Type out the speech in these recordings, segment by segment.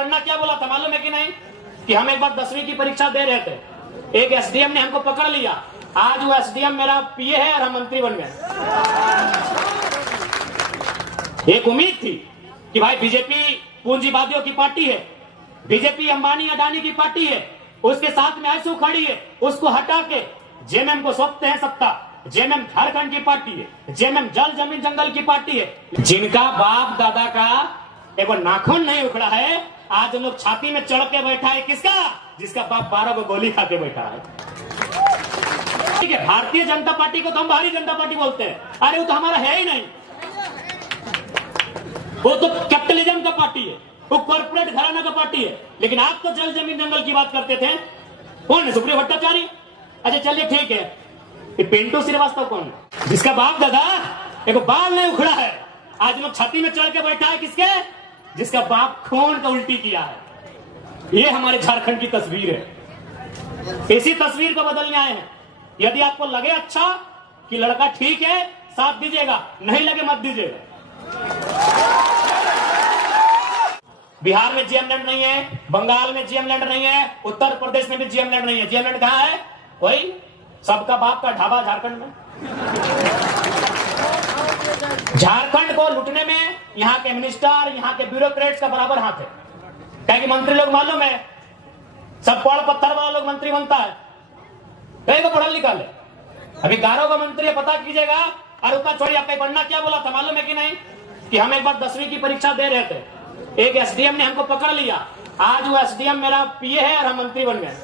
पढ़ना क्या बोला था मालूम है कि नहीं? कि हम एक बार 10वीं की परीक्षा दे रहे थे, एक एसडीएम ने हमको पकड़ लिया। आज वो एसडीएम मेरा पीए है और हम मंत्री बन गए। एक उम्मीद थी कि भाई बीजेपी पूंजीवादियों की पार्टी है, बीजेपी अंबानी अडानी की पार्टी है, उसके साथ में आंसू खड़ी है, उसको हटा के जेएमएम को सौंपते हैं सत्ता। जेएमएम झारखंड की पार्टी है, जेएमएम जल जमीन जंगल की पार्टी है। जिनका बाप दादा का एक नाखून नहीं उखड़ा है, आज लोग छाती में चढ़ के बैठा है। किसका? जिसका बाप 12 को गोली खा के बैठा है। ठीक है, भारतीय जनता पार्टी को तो हम भारतीय जनता पार्टी बोलते हैं। अरे वो तो हमारा है ही नहीं, वो तो कैपिटलिज्म का पार्टी है, वो कॉर्पोरेट घराना का पार्टी है। लेकिन आप तो जल जमीन जंगल की बात करते थे। कौन है? सुप्रियो भट्टाचार्य। अच्छा चलिए ठीक है, ये पिंटू श्रीवास्तव कौन है? जिसका बाप दादा एक बाल नहीं उखड़ा है, आज लोग छाती में चढ़ के बैठा है। किसके? जिसका बाप खून का उल्टी किया है। ये हमारे झारखंड की तस्वीर है। इसी तस्वीर को बदलने आए हैं। यदि आपको लगे अच्छा कि लड़का ठीक है, साथ दीजिएगा, नहीं लगे मत दीजिएगा। बिहार में जीएम लैंड नहीं है, बंगाल में जीएम लैंड नहीं है, उत्तर प्रदेश में भी जीएम लैंड नहीं है। जीएम लैंड कहां है? वही सबका बाप का ढाबा झारखंड में। झारखंड को लूटने में यहाँ के मिनिस्टर, यहाँ के ब्यूरोक्रेट्स का बराबर हाथ है। क्या कि मंत्री लोग मालूम है, सब पढ़ पत्थर वाला लोग मंत्री बनता है, कहीं को पढ़ा लिखा ले। अभी गारो का मंत्री है, पता कीजिएगा। और उतना छोड़िए, आपका पढ़ना क्या बोला था मालूम है कि नहीं? कि हम एक बार 10वीं की परीक्षा दे रहे थे, एक एसडीएम ने हमको पकड़ लिया। आज वो एसडीएम मेरा पीए है और हम मंत्री बन गए।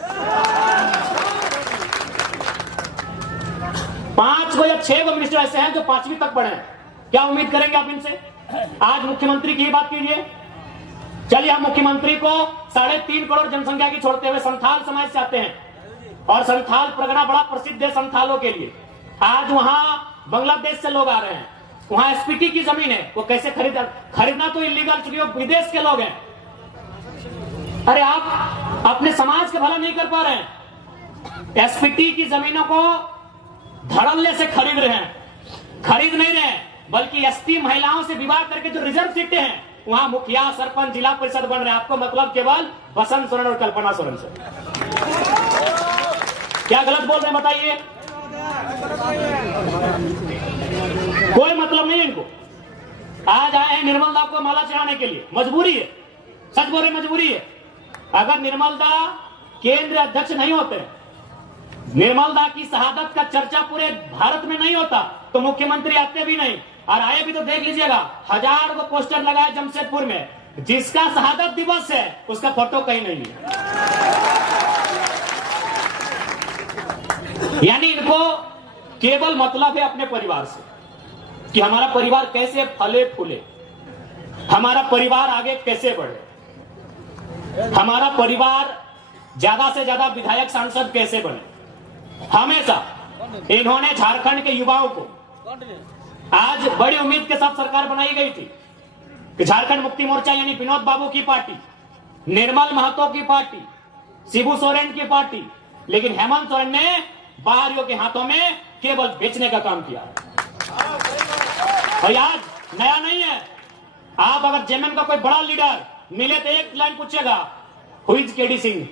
5 या 6 मिनिस्टर ऐसे हैं जो 5वीं तक पढ़े हैं। क्या उम्मीद करेंगे आप इनसे? आज मुख्यमंत्री की बात कीजिए। चलिए, हम मुख्यमंत्री को 3.5 करोड़ जनसंख्या की छोड़ते हुए संथाल समाज से आते हैं, और संथाल परगना बड़ा प्रसिद्ध है संथालों के लिए। आज वहां बांग्लादेश से लोग आ रहे हैं, वहां एसपीटी की जमीन है, वो कैसे खरीदना तो इलीगल, चूंकि वो विदेश के लोग हैं। अरे आप अपने समाज का भला नहीं कर पा रहे हैं, एसपीटी की जमीनों को धड़ल्ले से खरीद रहे हैं। खरीद नहीं रहे हैं, बल्कि एसटी महिलाओं से विवाह करके जो रिजर्व सीटें हैं, वहां मुखिया, सरपंच, जिला परिषद बन रहे हैं। आपको मतलब केवल बसंत सोरेन और कल्पना सोरेन से। क्या गलत बोल रहे हैं बताइए? कोई मतलब नहीं है इनको। आज आए हैं निर्मल दा को माला चढ़ाने के लिए, मजबूरी है। सच बोल रहे, मजबूरी है। अगर निर्मल दा केंद्रीय अध्यक्ष नहीं होते, निर्मल दा की शहादत का चर्चा पूरे भारत में नहीं होता, तो मुख्यमंत्री आते भी नहीं। और आए भी तो देख लीजिएगा, 1000 को पोस्टर लगाए जमशेदपुर में, जिसका शहादत दिवस है उसका फोटो कहीं नहीं है। यानी इनको केवल मतलब है अपने परिवार से, कि हमारा परिवार कैसे फले फूले, हमारा परिवार आगे कैसे बढ़े, हमारा परिवार ज्यादा से ज्यादा विधायक सांसद कैसे बने। हमेशा इन्होंने झारखंड के युवाओं को, आज बड़ी उम्मीद के साथ सरकार बनाई गई थी कि झारखंड मुक्ति मोर्चा यानी विनोद बाबू की पार्टी, निर्मल महतो की पार्टी, शिबू सोरेन की पार्टी, लेकिन हेमंत सोरेन ने बाहरियों के हाथों में केवल बेचने का काम किया। और आज नया नहीं है। आप अगर जेएमएम का कोई बड़ा लीडर मिले तो एक लाइन पूछेगा, हु इज केडी सिंह।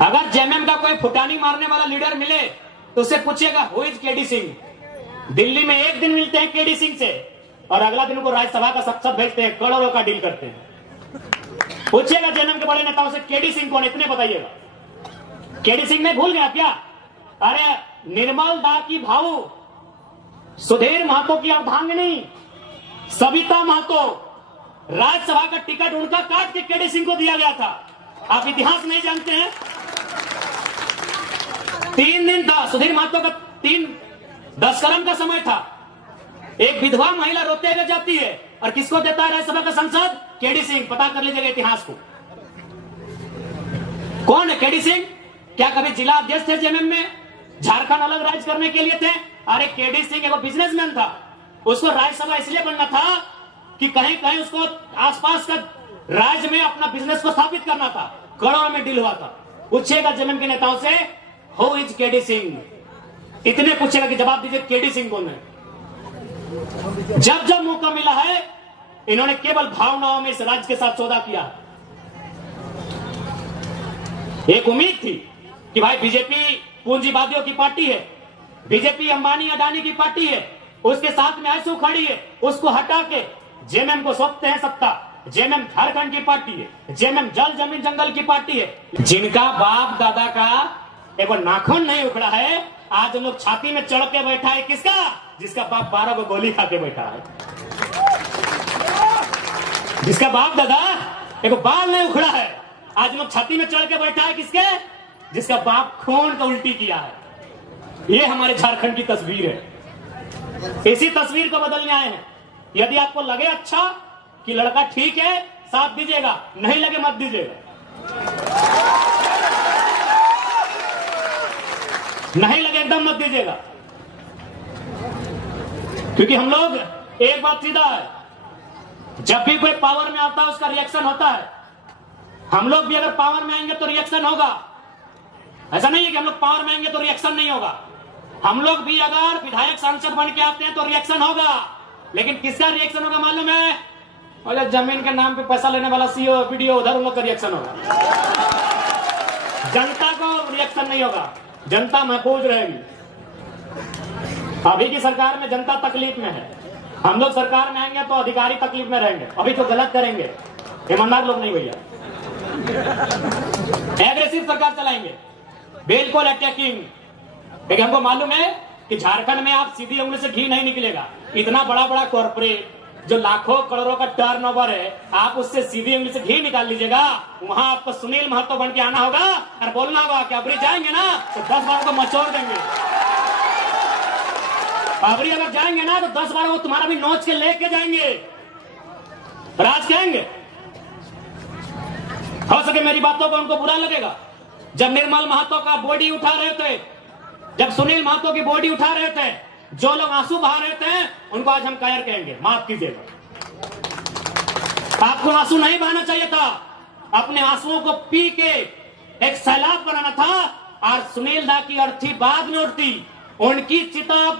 अगर जेएमएम का कोई फुटानी मारने वाला लीडर मिले तो उससे पूछेगा, who is KD Singh. Delhi में एक दिन मिलते हैं केडी सिंह से, और अगला दिन को राज्यसभा का संसद भेजते हैं, करोड़ों का डील करते हैं। पूछिएगा जेएमएम के बड़े नेताओं से, केडी सिंह कौन, इतने बताइएगा। केडी सिंह ने भूल गया क्या? अरे निर्मल दा की भाऊ सुधीर महतो की अर्धांगिनी सविता महतो, राज्यसभा का टिकट उनका काट के केडी सिंह को दिया गया था। आप इतिहास नहीं जानते हैं? 3 दिन था सुधीर महतो का, 10 का समय था। एक विधवा महिला रोते हुए जाती है, और किसको देता है राज्यसभा का सांसद? केडी सिंह। पता कर लीजिएगा इतिहास को, कौन है केडी सिंह। क्या कभी जिला अध्यक्ष थे जेएमएम में? झारखंड अलग राज्य करने के लिए थे? अरे केडी सिंह एक बिजनेसमैन था, उसको राज्यसभा इसलिए बनना था कि कहीं कहीं उसको आसपास का राज्य में अपना बिजनेस को स्थापित करना था। करोड़ों में डील हुआ था। पूछेगा जेएमएम के नेताओं से, हु इज केडी सिंह। इतने पूछेगा कि जवाब दीजिए केडी सिंह कौन है। जब जब मौका मिला है, इन्होंने केवल भावनाओं में इस राज्य के साथ सौदा किया। एक उम्मीद थी कि भाई बीजेपी पूंजीवादियों की पार्टी है, बीजेपी अंबानी अडानी की पार्टी है, उसके साथ में ऐसू खड़ी है, उसको हटा के जेएमएम को सौंपते हैं सत्ता। जेएमएम झारखंड की पार्टी है, जेएमएम जल जमीन जंगल की पार्टी है, जिनका बाप दादा का एक नाखून नहीं उखड़ा है, आज हम लोग छाती में चढ़ के बैठा है। किसका? जिसका बाप 12 को गोली खा के बैठा है, जिसका बाप दादा एक बाल नहीं उखड़ा है, आज लोग छाती में चढ़ के बैठा है। किसके? जिसका बाप खून का उल्टी किया है। ये हमारे झारखंड की तस्वीर है। इसी तस्वीर को बदलने आए हैं। यदि आपको लगे अच्छा कि लड़का ठीक है, साथ दीजिएगा, नहीं लगे मत दीजिएगा, नहीं लगे एकदम मत दीजिएगा। क्योंकि हम लोग एक बात सीधा है, जब भी कोई पावर में आता है उसका रिएक्शन होता है। हम लोग भी अगर पावर में आएंगे तो रिएक्शन होगा। ऐसा नहीं है कि हम लोग पावर में आएंगे तो रिएक्शन नहीं होगा। हम लोग भी अगर विधायक सांसद बन के आते हैं तो रिएक्शन होगा। लेकिन किसका रिएक्शन होगा मालूम है? और जमीन के नाम पे पैसा लेने वाला सीओ वीडियो, उधर उन लोग का रिएक्शन होगा। जनता को रिएक्शन नहीं होगा, जनता महफूज रहेगी। अभी की सरकार में जनता तकलीफ में है। हम लोग सरकार में आएंगे तो अधिकारी तकलीफ में रहेंगे। अभी तो गलत करेंगे, ईमानदार लोग नहीं भैया, एग्रेसिव सरकार चलाएंगे, बिल्कुल अटैकिंग। लेकिन हमको मालूम है कि झारखंड में आप सीधी उंगली से घी नहीं निकलेगा। इतना बड़ा बड़ा कॉर्पोरेट जो लाखों करोड़ों का टर्नओवर है, आप उससे सीधी उंगली से घी निकाल लीजिएगा। वहां आपको सुनील महतो बन के आना होगा और बोलना होगा कि अबरी जाएंगे ना तो 10 बार को मचोड़ देंगे। अबरी अगर जाएंगे ना तो 10 बार वो तुम्हारा भी नोच के लेके जाएंगे, राज कहेंगे। हो सके मेरी बातों को उनको बुरा लगेगा। जब निर्मल महतो का बॉडी उठा रहे थे, जब सुनील महतो की बॉडी उठा रहे थे, जो लोग आंसू बहा रहे थे, उनको आज हम कायर कहेंगे, माफ कीजिएगा। आपको आंसू नहीं बहाना चाहिए था, अपने आंसुओं को पी के एक सैलाब बनाना था। और सुनील दा की अर्थी बाद में उठती, उनकी चिता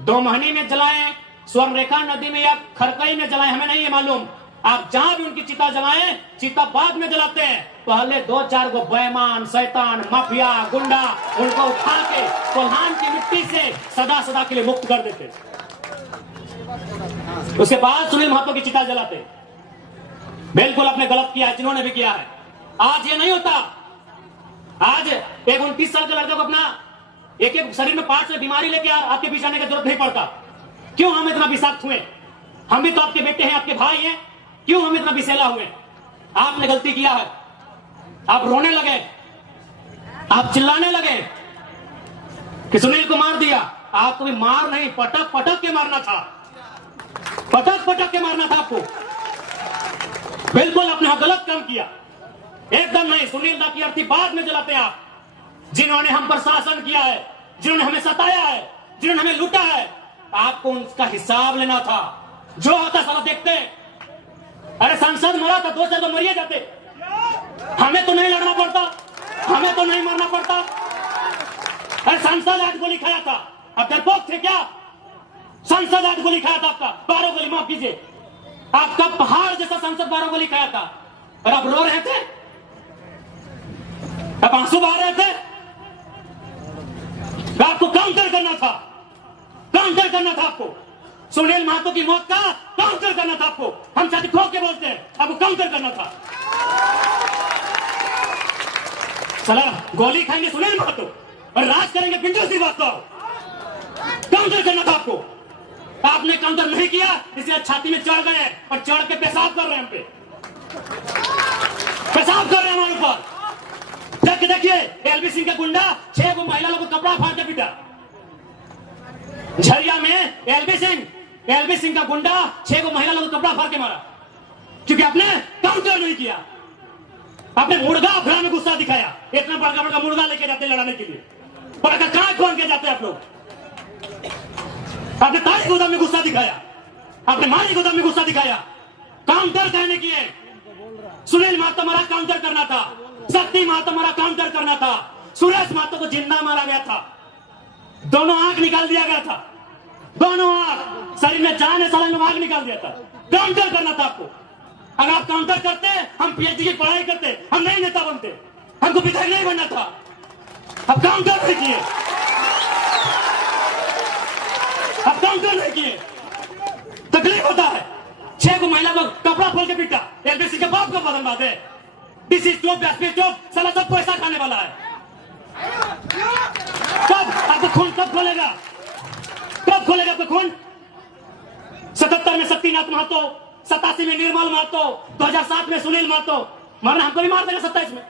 2 महीने में जलाएं, स्वर्णरेखा नदी में या खरकई में जलाएं, हमें नहीं है मालूम। आप जहां भी उनकी चिता जलाएं, चिता बाद में जलाते हैं। पहले 2-4 को बेईमान, शैतान, माफिया, गुंडा, उनको उठा के कोल्हान की मिट्टी से सदा सदा के लिए मुक्त कर देते। उसके बाद सुनील महतो की चिता जलाते। बिल्कुल आपने गलत किया है, जिन्होंने भी किया है। आज ये नहीं होता। आज एक 29 साल के लड़के को अपना एक शरीर में पार्ट से बीमारी लेके आपके बीच आने की जरूरत नहीं पड़ता। क्यों हम इतना विषाक्त हुए? हम भी तो आपके बेटे हैं, आपके भाई हैं, क्यों हम इतना विषैला हुए? आपने गलती किया है, आप रोने लगे, आप चिल्लाने लगे कि सुनील को मार दिया। आपको भी मार नहीं, पटक पटक के मारना था, पटक पटक के मारना था आपको। बिल्कुल आपने गलत काम किया, एकदम नहीं। सुनील दा की अर्थी बाद में जलाते आप। जिन्होंने हम पर शासन किया है, जिन्होंने हमें सताया है, जिन्होंने हमें लूटा है, आपको उनका हिसाब लेना था। जो होता सारा देखते। अरे सांसद मरा था, 2-4 तो मरिए जाते, हमें तो नहीं लड़ना पड़ता, हमें तो नहीं मरना पड़ता। अरे सांसद आज गोली खाया था, अब डरपोक थे क्या? सांसद आज गोली खाया था, आपका 12 गोली, माफ कीजिए, आपका पहाड़ जैसा सांसद 12 गोली खाया था, और आप रो रहे थे, अब आंसू बहा रहे थे। आपको काउंटर करना था, काउंटर करना था आपको। सुनील महतो की मौत का काउंटर करना था आपको। हम साथी खो के बोलते हैं, आपको काउंटर करना था। चला गोली खाएंगे सुनील महतो और राज करेंगे पिंटू श्रीवास्तव, काउंटर करना था आपको। आपने काउंटर नहीं किया, इसलिए छाती में चढ़ गए और चढ़ के पेशाब कर रहे हैं, हम पे पेशाब कर रहे हैं हमारे ऊपर। देखिए एलबी सिंह का गुंडा 6 को महिला लोगों को कपड़ा फाड़ के पीटा। झरिया में एलबी सिंह का गुंडा 6 को महिला लोगों को कपड़ा फाड़ के मारा, क्योंकि आपने काउंटर नहीं किया। आपने मुर्गा अफरा में गुस्सा दिखाया। इतना बड़का बड़का मुर्गा लेके जाते लड़ाने के लिए, बड़का कांच खोल के जाते आप लोग। आपने तारी गोदाम में गुस्सा दिखाया, आपने मारी गोदाम में गुस्सा दिखाया। काउंटर कहने किए। सुनील महतो मारा, काउंटर करना था। शक्ति महतो मारा, काउंटर करना था। सुरेश महतो को जिंदा मारा गया था, दोनों आंख निकाल दिया गया था, दोनों आंख, शरीर में जान है, सालन में आंख निकाल दिया था। काउंटर करना था आपको। अगर आप काउंटर करते, हम पीएचडी की पढ़ाई करते, हम नहीं नेता बनते। हमको विधायक नहीं बनना था, अब काम कर रहे किए, अब काम कर रहे किए, तकलीफ होता है। 6 को महिला को कपड़ा खोल के पीटा, एलबीसी के बाप को बदल बात है, डीसी चौक, एसपी चौक, साला सब पैसा खाने वाला है। कब आपको खून कब खोलेगा, कब खोलेगा आपको खून? 77 में शक्तिनाथ महतो, 87 में निर्मल महतो, 2007 में सुनील महतो, मरना हमको भी मार देगा 27 में।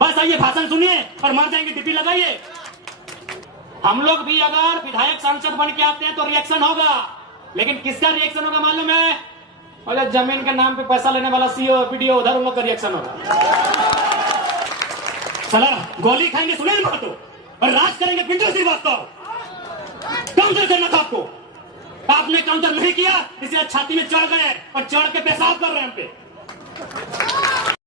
बस आइए भाषण सुनिए और मर जाएंगे, ड्यूटी लगाइए। हम लोग भी अगर विधायक सांसद बन के आते हैं तो रिएक्शन होगा, लेकिन किसका रिएक्शन होगा मालूम है? और जमीन के नाम पे पैसा लेने वाला सीओ वीडियो, उधर उन लोग का रिएक्शन होगा। साला गोली खाएंगे सुनील महतो और राज करेंगे पिंटू श्रीवास्तव। काउंटर करना था आपको, आपने काउंटर नहीं किया, इसलिए छाती में चढ़ गए और चढ़ के पेशाब कर रहे हैं हम पे।